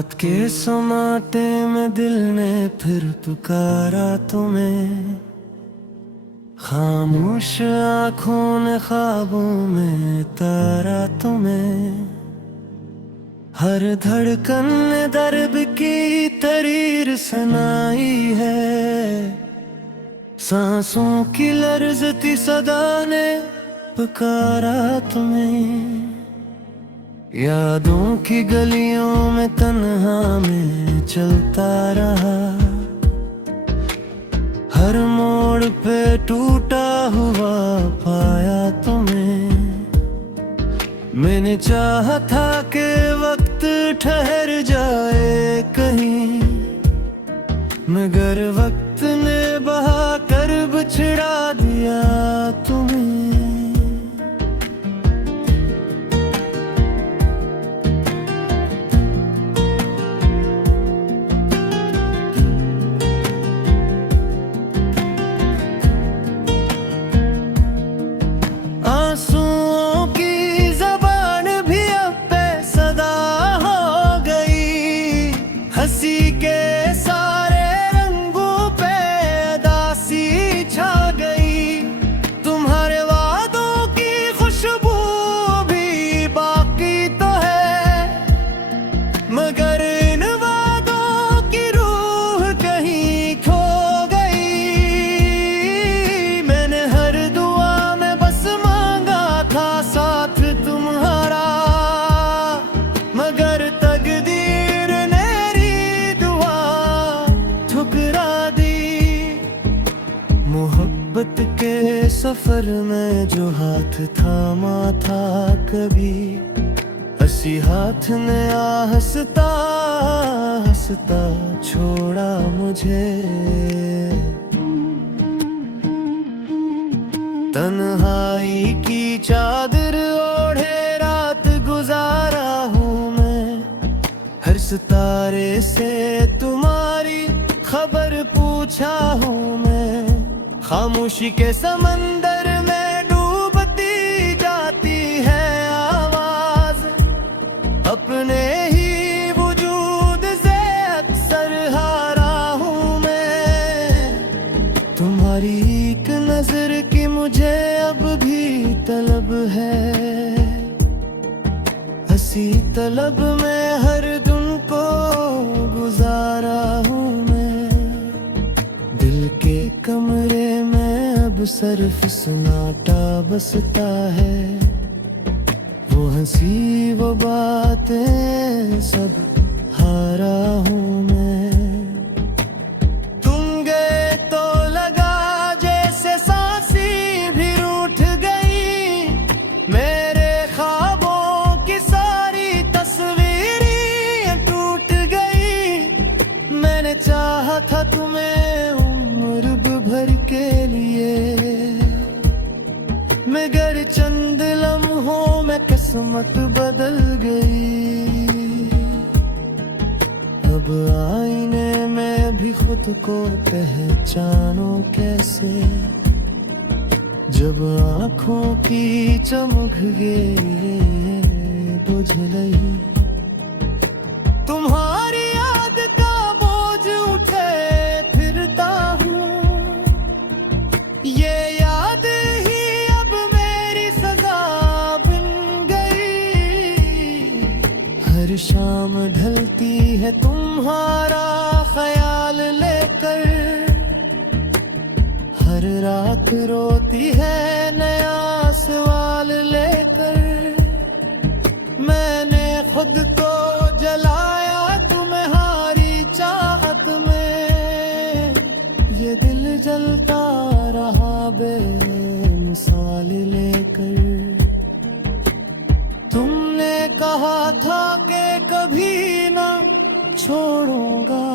रात के समाटे में दिल ने फिर पुकारा तुम्हें, खामोश आँखों ने ख्वाबों में तारा तुम्हें। हर धड़कन ने दर्द की तरीर सुनाई है, सांसों की लर्जती सदा ने पुकारा तुम्हें। यादों की गलियों में तन्हा में चलता रहा, हर मोड़ पे टूटा हुआ पाया तुम्हें। मैंने चाहा था कि वक्त ठहर जाए कहीं, मगर वक्त ने बहा कर बिछड़ा दिया तुम्हें। आंसुओं की ज़बान भी अब बेसदा हो गई, हंसी के सारे रंगों पे उदासी छा गई। तुम्हारे वादों की खुशबू भी बाकी तो है, मगर इन वादों की रूह कहीं खो गई। मैंने हर दुआ में बस साथ तुम्हारा, मगर तकदीर ने मेरी दुआ ठुकरा दी। मोहब्बत के सफर में जो हाथ थामा था कभी, हंसी हाथ ने हंसता हंसता छोड़ा मुझे। तन्हाई की चादर ओढ़े रात गुजारा हूँ मैं, हर सितारे से तुम्हारी खबर पूछा हूँ मैं। खामोशी के समंदर में डूबती जाती है आवाज, अपने ही वजूद से अक्सर हारा हूँ मैं। तुम्हारी एक नजर की मुझे अब भी तलब है, हंसी तलब में हर दिन को गुजारा हूँ मैं। दिल के कमरे में अब सिर्फ सन्नाटा बसता है, वो हंसी वो बातें सब हारा हूँ मैं। चाहा था तुम्हें उम्र भर के लिए, मगर चंद लम्हों में किस्मत बदल गई। अब आईने में भी खुद को पहचानो कैसे, जब आँखों की चमक ये बुझ गई। तुम्हारी याद का बोझ उठे फिरता हूँ, ये याद ही अब मेरी सजा बन गई। हर शाम ढलती है तुम्हारा ख्याल लेकर, हर रात रोती है नया सवाल लेकर। मैंने खुद को जलाया तुम्हारी चाहत में, ये दिल जलता रहा बेमिसाल लेकर। तुमने कहा था कि कभी ना छोड़ूंगा,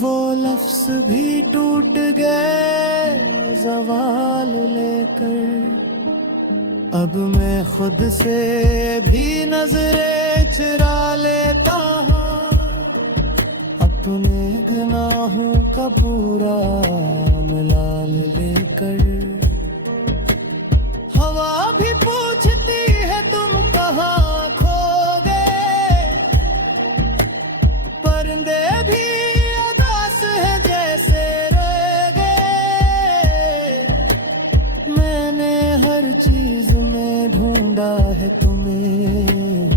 वो लफ्ज भी टूट गए ज़वाल लेकर। अब मैं खुद से भी नजरें चुरा लेता हूँ, अपने गुनाहों का पूरा मिलाल लेकर। हवा भी पूछती है तुम कहाँ खो गए, परिंदे भी उदास है जैसे रोए गए। मैंने हर चीज में ढूंढा है तुम्हें,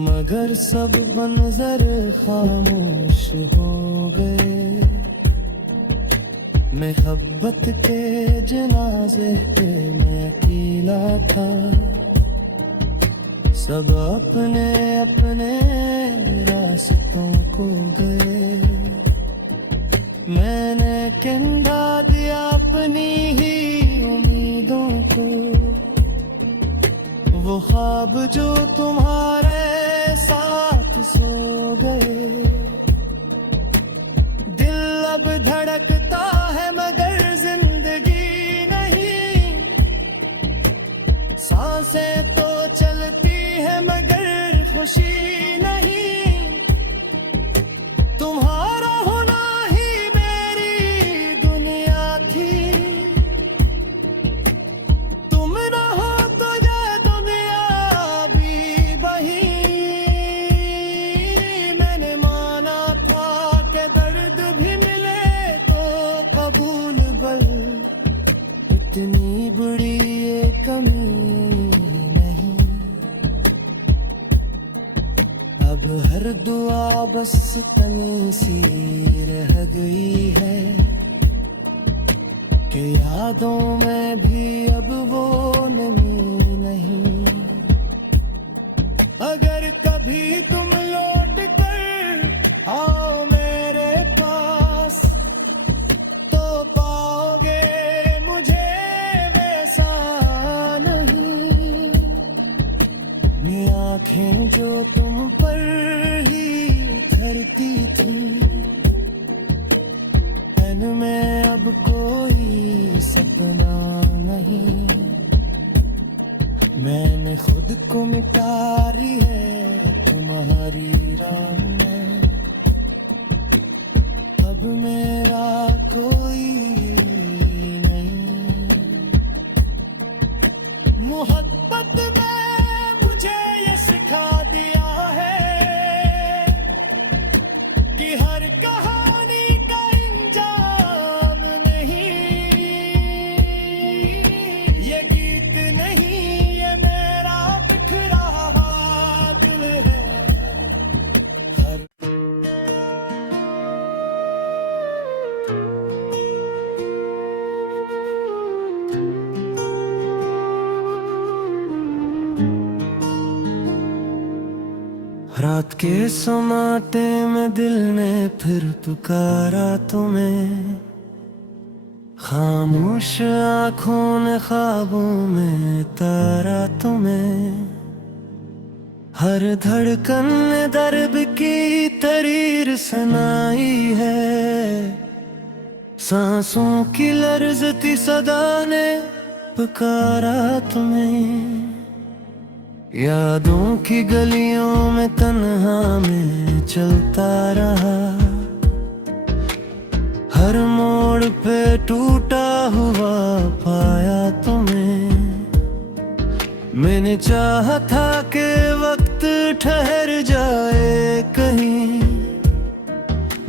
मगर सब मंजर खामोश हो गए। मोहब्बत के जनाजे पे मैं अकेला था, सब अपने अपने रास्तों को गए। मैंने कंधा दिया अपनी ही उम्मीदों को, वो ख्वाब जो तुम्हारे साथ सो गए। दिल अब धड़कता है मगर जिंदगी नहीं, सांसें तो चलती है मगर खुशी नहीं। तुम्हारा होना ही मेरी दुनिया थी, तुम ना हो तो ये दुनिया भी वही। मैंने माना था कि दर्द भी मिले तो कबूल, बल इतनी बुरी ये कमी नहीं। अब हर दुआ बस तनी सी रह गई है, कि यादों में भी अब वो नमी नहीं। अगर कभी तुम लौट कर आओ मेरे पास, तो पाओगे मुझे वैसा नहीं। ये आंखें जो तुम पर ही उतरती थी, में अब कोई सपना नहीं। मैंने खुद को मिटारी है तुम्हारी राह में, अब मेरा कोई नहीं। मोहब्बत ने मुझे ये सिखा दिया है कि हर कहानी का इंजाम नहीं। ये गीत नहीं, ये मेरा बिखरा हुआ दिल है। हर रात के समाटे में दिल ने फिर पुकारा तुम्हें, खामोश आँखों ने ख्वाबों में तारा तुम्हें। हर धड़कन ने दर्द की तरीर सुनाई है, सांसों की लर्जती सदा ने पुकारा तुम्हें। यादों की गलियों में तन्हा में चलता रहा, हर मोड़ पे टूटा हुआ पाया तुम्हें। मैंने चाहा था कि वक्त ठहर जाए कहीं,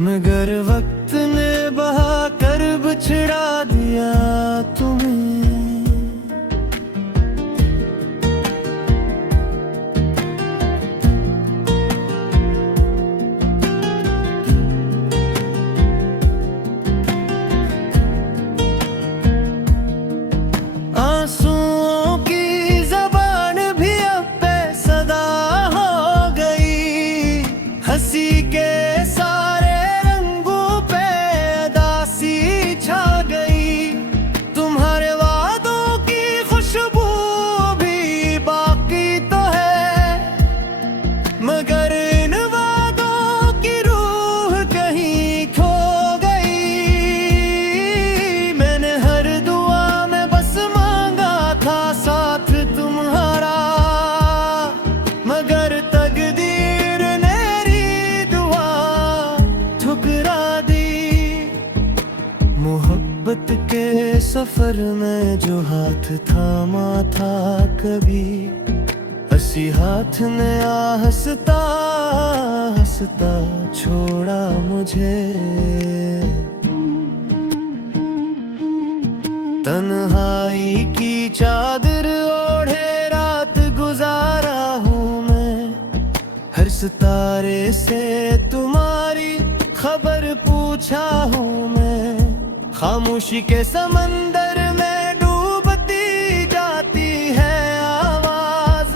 मगर वक्त ने बहा कर बिछड़ा दिया तुम्हें। आंसुओं की ज़बान भी अब बेसदा हो गई, हंसी के सारे रंगों पे उदासी छा गई। तुम्हारे वादों की खुशबू भी बाकी तो है, मगर इन वादों की रूह कहीं खो गई। मैंने हर दुआ में बस साथ तुम्हारा, मगर तकदीर ने मेरी दुआ ठुकरा दी। मोहब्बत के सफर में जो हाथ थामा था कभी, हंसी हाथ ने हंसता हंसता छोड़ा मुझे। तन्हाई की चादर ओढ़े रात गुजारा हूँ मैं, हर सितारे से तुम्हारी खबर पूछा हूँ मैं। खामोशी के समंदर में डूबती जाती है आवाज,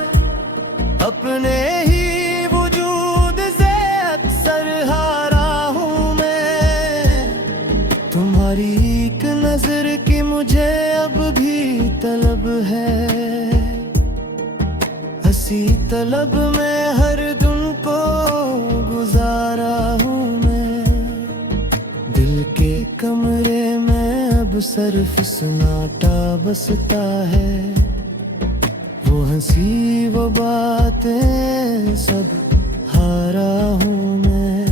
अपने ही वजूद से अक्सर हारा हूँ मैं। तुम्हारी एक नजर की मुझे अब भी तलब है, हंसी तलब में हर दिन को गुजारा हूँ मैं। दिल के कमरे में अब सिर्फ सन्नाटा बसता है, वो हंसी वो बातें सब हारा हूँ मैं।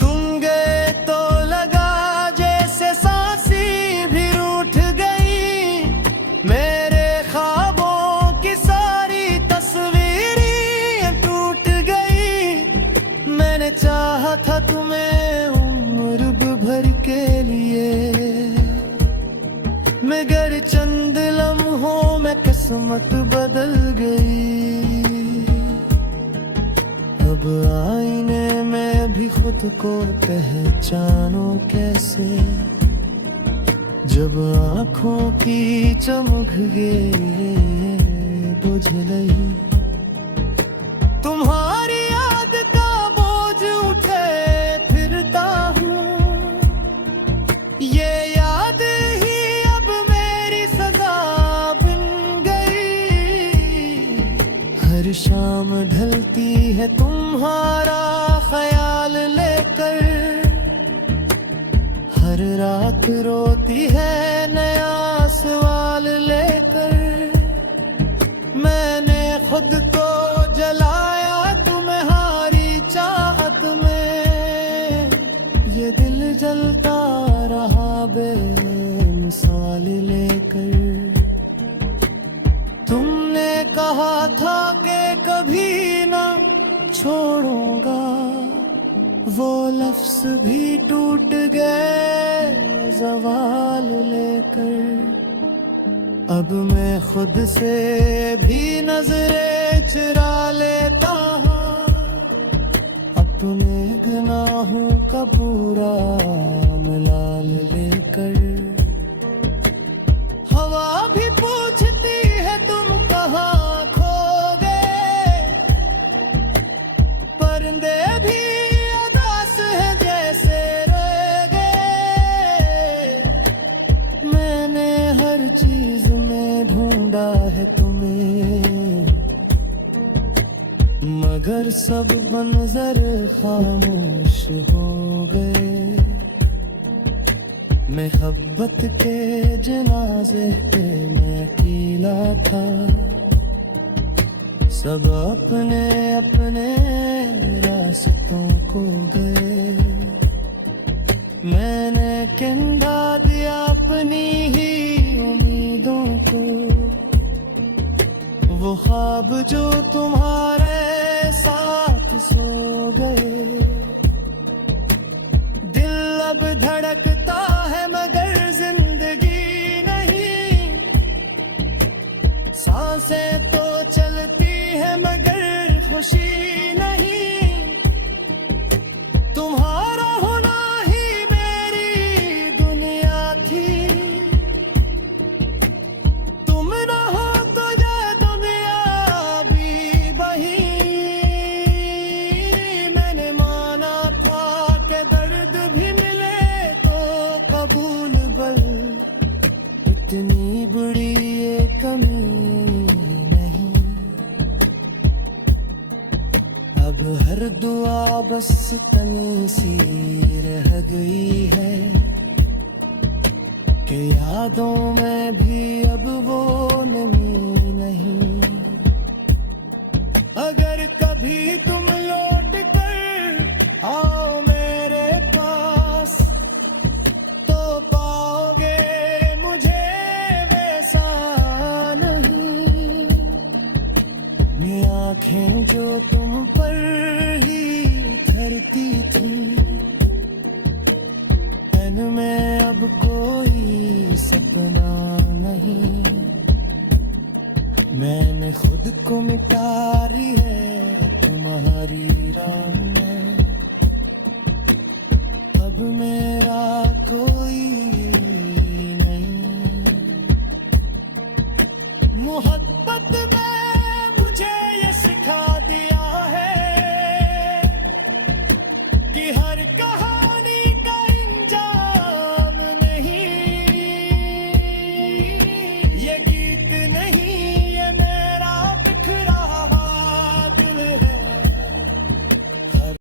तुम गए तो लगा जैसे सांसें भी रूठ गई, मेरे ख्वाबों की सारी तस्वीरें टूट गई। मैंने चाहा था तुम्हें उम्र भर के लिए, मगर चंद लम्हों में किस्मत बदल गई। अब आईने में भी खुद को पहचानो कैसे, जब आँखों की चमक ये बुझ गई। तुम्हारी याद का बोझ उठे फिरता हूँ, ये याद ही अब मेरी सजा बन गई। हर शाम ढलती है तुम्हारा ख्याल लेकर, हर रात रोती है नया सवाल लेकर। मैंने खुद को जलाया तुम्हारी चाहत में, ये दिल जलता रहा बेमिसाल लेकर। तुमने कहा था कि कभी ना छोड़ूंगा, वो लफ्ज भी टूट गए जवाल लेकर। अब मैं खुद से भी नजरें चुरा लेता हूँ, अपने गुनाहों का पूरा मिलाल लेकर। हवा भी पूछती है तुम कहाँ खो गए, परिंदे भी उदास है जैसे रह गए। मैंने हर चीज में ढूंढा है तुम्हें, मगर सब मंजर खामोश हो गए। मोहब्बत के जनाजे पे मैं अकेला था, सब अपने अपने रास्तों को गए। मैंने कंधा दिया अपनी ही उम्मीदों को, वो ख्वाब जो तुम्हारे साथ सो गए। दिल अब धड़कता है मगर जिंदगी नहीं, सांसें तो चलती है मगर खुशी नहीं। तुम्हारा होना ही मेरी दुनिया थी, तुम ना हो तो ये दुनिया भी वही। मैंने माना था कि दर्द भी मिले तो कबूल, बल इतनी बुरी ये कमी नहीं। अब हर दुआ बस तनी सी रह गई है, कि यादों में भी अब वो नमी नहीं। अगर कभी तुम लौट कर आओ मेरे पास, तो पाओगे मुझे वैसा नहीं। ये आंखें जो तुम पर ही मैं, अब मेरा कोई